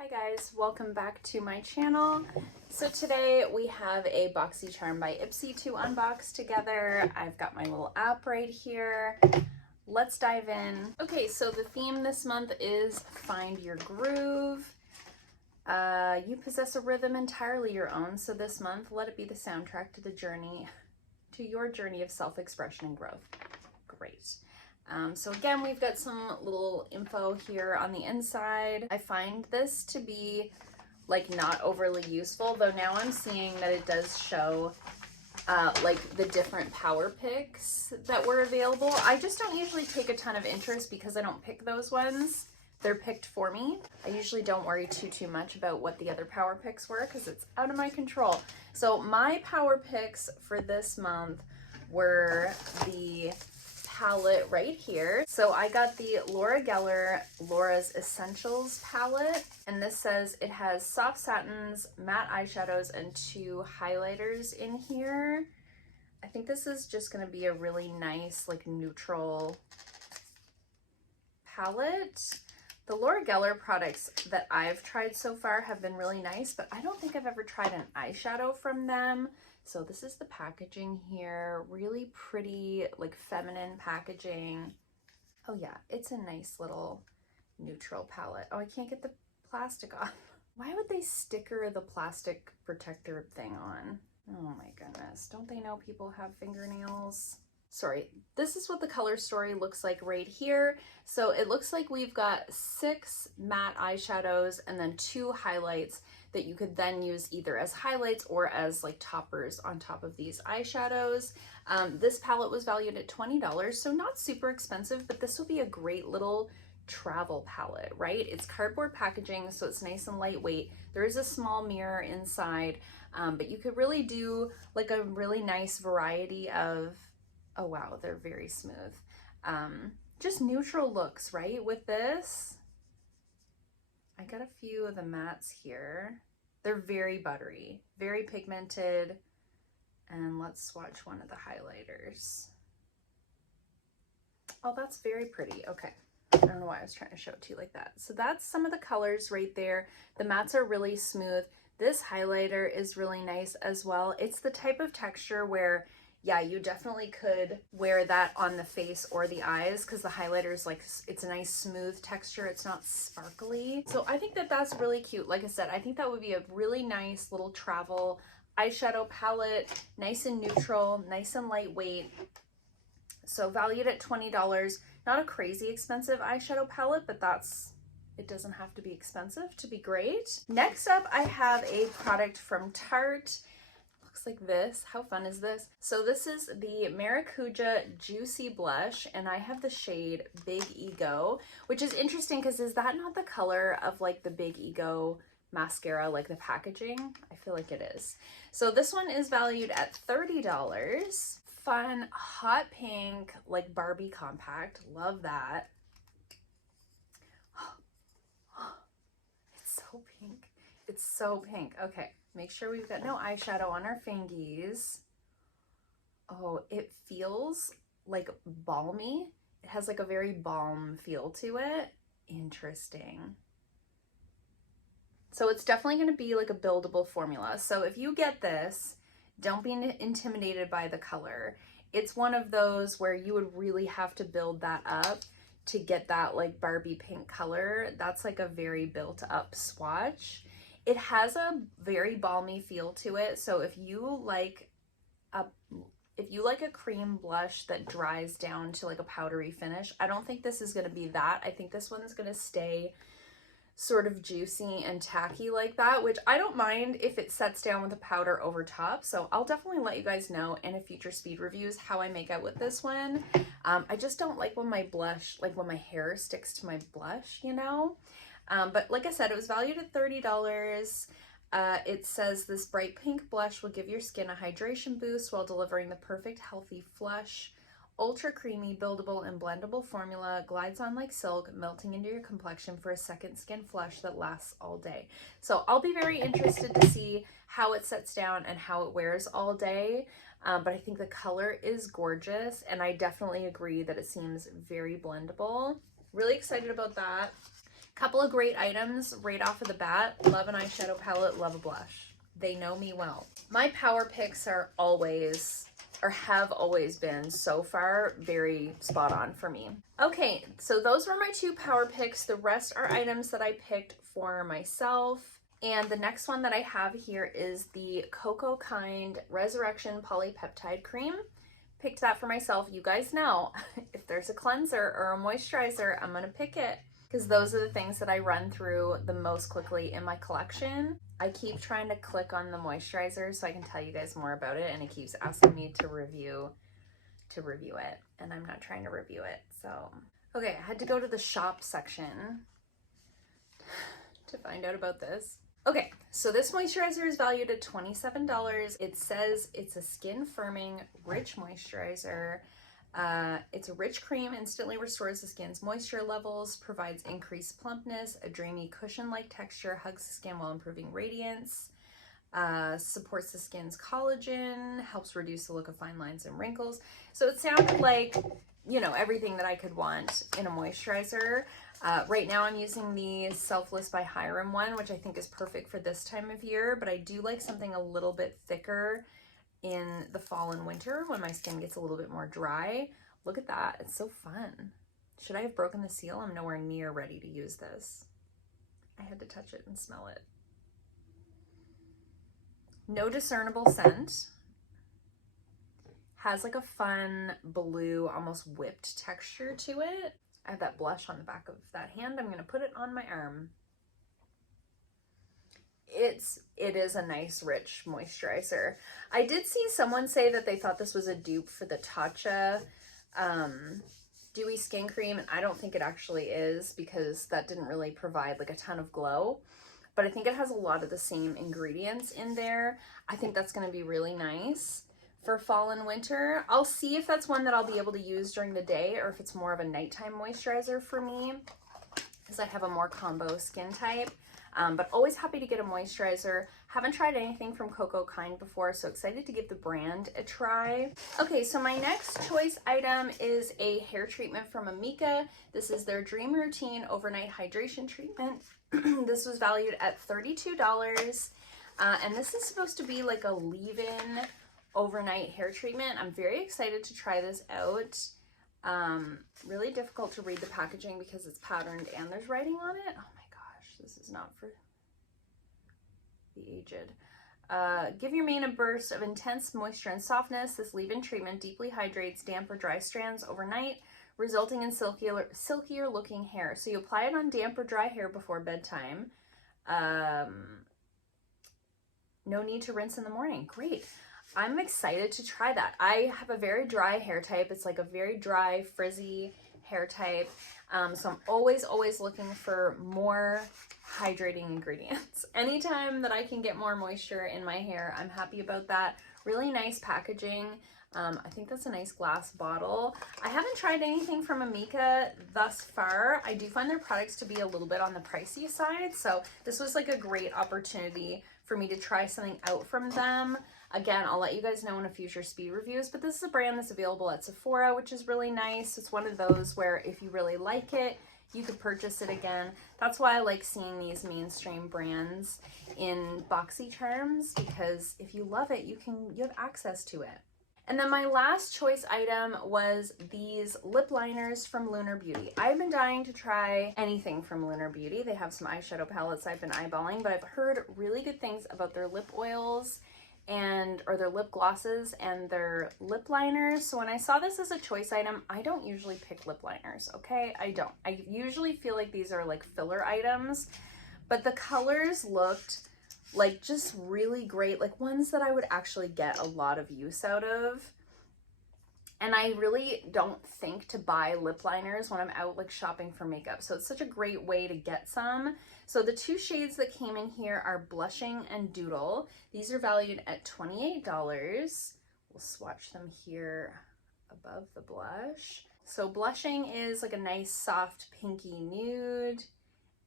Hi guys, welcome back to my channel. So today we have a Boxycharm by Ipsy to unbox together. I've got my little app right here. Let's dive in. Okay, so the theme this month is Find Your Groove. You possess a rhythm entirely your own, so this month let it be the soundtrack to your journey of self-expression and growth. Great. So again, we've got some little info here on the inside. I find this to be like not overly useful, though now I'm seeing that it does show like the different power picks that were available. I just don't usually take a ton of interest because I don't pick those ones. They're picked for me. I usually don't worry too much about what the other power picks were because it's out of my control. So my power picks for this month were the palette right here. So I got the Laura Geller Laura's Essentials palette, and this says it has soft satins, matte eyeshadows, and 2 highlighters in here. I think this is just going to be a really nice like neutral palette. The Laura Geller products that I've tried so far have been really nice, but I don't think I've ever tried an eyeshadow from them. So this is the packaging here, really pretty, like feminine packaging. Oh yeah, it's a nice little neutral palette. Oh, I can't get the plastic off. Why would they sticker the plastic protector thing on? Oh my goodness, don't they know people have fingernails? Sorry, this is what the color story looks like right here. So it looks like we've got 6 matte eyeshadows and then 2 highlights that you could then use either as highlights or as like toppers on top of these eyeshadows. This palette was valued at $20, so not super expensive, but this will be a great little travel palette, right? It's cardboard packaging, so it's nice and lightweight. There is a small mirror inside, but you could really do like a really nice variety of, oh wow, they're very smooth. Just neutral looks, right? With this, I got a few of the mattes here. They're very buttery, very pigmented. And let's swatch one of the highlighters. Oh, that's very pretty. Okay. I don't know why I was trying to show it to you like that. So that's some of the colors right there. The mattes are really smooth. This highlighter is really nice as well. It's the type of texture where, yeah, you definitely could wear that on the face or the eyes because the highlighter is like, it's a nice smooth texture. It's not sparkly. So I think that that's really cute. Like I said, I think that would be a really nice little travel eyeshadow palette, nice and neutral, nice and lightweight. So valued at $20, not a crazy expensive eyeshadow palette, but it doesn't have to be expensive to be great. Next up, I have a product from Tarte. Looks like this. How fun is this? So this is the Maracuja Juicy Blush, and I have the shade Big Ego, which is interesting because is that not the color of like the Big Ego mascara, like the packaging? I feel like it is. So this one is valued at $30. Fun, hot pink, like Barbie compact. Love that. It's so pink. It's so pink. Okay. Make sure we've got no eyeshadow on our fingies. Oh, it feels like balmy. It has like a very balm feel to it. Interesting. So it's definitely going to be like a buildable formula. So if you get this, don't be intimidated by the color. It's one of those where you would really have to build that up to get that like Barbie pink color. That's like a very built up swatch. It has a very balmy feel to it. So if you like a cream blush that dries down to like a powdery finish, I don't think this is going to be that. I think this one is going to stay sort of juicy and tacky like that, which I don't mind if it sets down with a powder over top. So I'll definitely let you guys know in a future speed reviews how I make out with this one. I just don't like when my blush, like when my hair sticks to my blush, you know? But like I said, it was valued at $30. It says this bright pink blush will give your skin a hydration boost while delivering the perfect healthy flush. Ultra creamy, buildable, and blendable formula glides on like silk, melting into your complexion for a second skin flush that lasts all day. So I'll be very interested to see how it sets down and how it wears all day. But I think the color is gorgeous, and I definitely agree that it seems very blendable. Really excited about that. Couple of great items right off of the bat. Love an eyeshadow palette, love a blush. They know me well. My power picks are always, or have always been so far, very spot on for me. Okay, so those were my 2 power picks. The rest are items that I picked for myself. And the next one that I have here is the Cocokind Resurrection Polypeptide Cream. Picked that for myself. You guys know, if there's a cleanser or a moisturizer, I'm gonna pick it, because those are the things that I run through the most quickly in my collection. I keep trying to click on the moisturizer so I can tell you guys more about it, and it keeps asking me to review it, and I'm not trying to review it. So, okay, I had to go to the shop section to find out about this. Okay, so this moisturizer is valued at $27. It says it's a skin firming, rich moisturizer. It's a rich cream, instantly restores the skin's moisture levels, provides increased plumpness, a dreamy cushion-like texture, hugs the skin while improving radiance, supports the skin's collagen, helps reduce the look of fine lines and wrinkles. So it sounded like, you know, everything that I could want in a moisturizer. Right now I'm using the Selfless by Hyram one, which I think is perfect for this time of year, but I do like something a little bit thicker in the fall and winter when my skin gets a little bit more dry. Look at that, it's so fun. Should I have broken the seal? I'm nowhere near ready to use this. I had to touch it and smell it. No discernible scent. Has like a fun blue, almost whipped texture to it. I have that blush on the back of that hand. I'm gonna put it on my arm. It is a nice, rich moisturizer. I did see someone say that they thought this was a dupe for the Tatcha Dewy Skin Cream, and I don't think it actually is, because that didn't really provide like a ton of glow. But I think it has a lot of the same ingredients in there. I think that's gonna be really nice for fall and winter. I'll see if that's one that I'll be able to use during the day, or if it's more of a nighttime moisturizer for me, because I have a more combo skin type. But always happy to get a moisturizer. Haven't tried anything from Cocokind before, so excited to give the brand a try. Okay, so my next choice item is a hair treatment from Amika. This is their Dream Routine Overnight Hydration Treatment. This was valued at $32. And this is supposed to be like a leave-in overnight hair treatment. I'm very excited to try this out. Really difficult to read the packaging because it's patterned and there's writing on it. Oh my gosh, this is not for the aged. Give your mane a burst of intense moisture and softness. This leave-in treatment deeply hydrates damp or dry strands overnight, resulting in silkier looking hair. So you apply it on damp or dry hair before bedtime. No need to rinse in the morning. Great. I'm excited to try that. I have a very dry hair type. It's like a very dry, frizzy hair type. So I'm always looking for more hydrating ingredients. Anytime that I can get more moisture in my hair, I'm happy about that. Really nice packaging. I think that's a nice glass bottle. I haven't tried anything from Amika thus far. I do find their products to be a little bit on the pricey side, so this was like a great opportunity for me to try something out from them. Again, I'll let you guys know in a future speed reviews, but this is a brand that's available at Sephora, which is really nice. It's one of those where if you really like it, you could purchase it again. That's why I like seeing these mainstream brands in Boxycharms, because if you love it, you have access to it. And then my last choice item was these lip liners from Lunar Beauty. I've been dying to try anything from Lunar Beauty. They have some eyeshadow palettes I've been eyeballing, but I've heard really good things about their lip oils or their lip glosses and their lip liners. So when I saw this as a choice item, I don't usually pick lip liners, okay? I don't. I usually feel like these are like filler items, but the colors looked like just really great, like ones that I would actually get a lot of use out of. And I really don't think to buy lip liners when I'm out like shopping for makeup. So it's such a great way to get some. So the two shades that came in here are Blushing and Doodle. These are valued at $28. We'll swatch them here above the blush. So Blushing is like a nice soft pinky nude,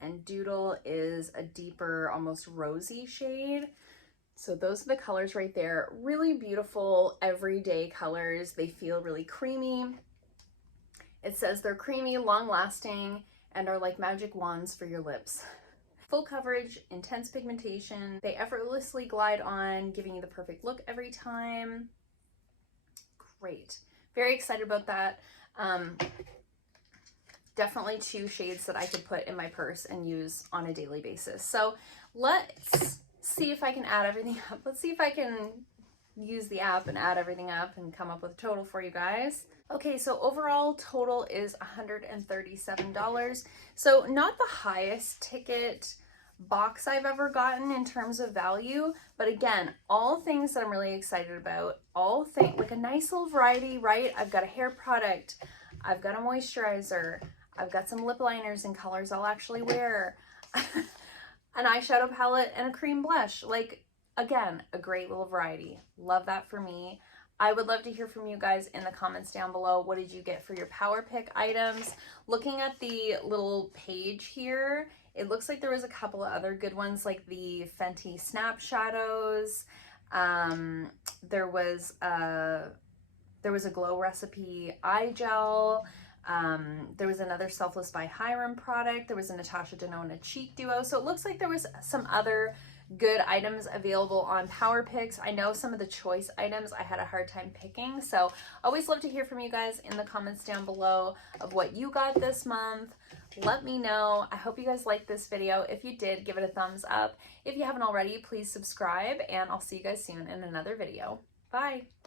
and Doodle is a deeper, almost rosy shade. So those are the colors right there. Really beautiful, everyday colors. They feel really creamy. It says they're creamy, long-lasting, and are like magic wands for your lips. Full coverage, intense pigmentation. They effortlessly glide on, giving you the perfect look every time. Great. Very excited about that. Definitely 2 shades that I could put in my purse and use on a daily basis. So let's see if I can add everything up. Let's see if I can use the app and add everything up and come up with a total for you guys. Okay, so overall total is $137. So not the highest ticket box I've ever gotten in terms of value, but again, all things that I'm really excited about, all things like a nice little variety, right? I've got a hair product, I've got a moisturizer, I've got some lip liners in colors I'll actually wear, an eyeshadow palette, and a cream blush. Like, again, a great little variety. Love that for me. I would love to hear from you guys in the comments down below. What did you get for your power pick items? Looking at the little page here, it looks like there was a couple of other good ones, like the Fenty Snap Shadows. There was a Glow Recipe eye gel. There was another Selfless by Hyram product. There was a Natasha Denona cheek duo. So it looks like there was some other good items available on Power Picks. I know some of the choice items I had a hard time picking. So always love to hear from you guys in the comments down below of what you got this month. Let me know. I hope you guys liked this video. If you did, give it a thumbs up. If you haven't already, please subscribe, and I'll see you guys soon in another video. Bye.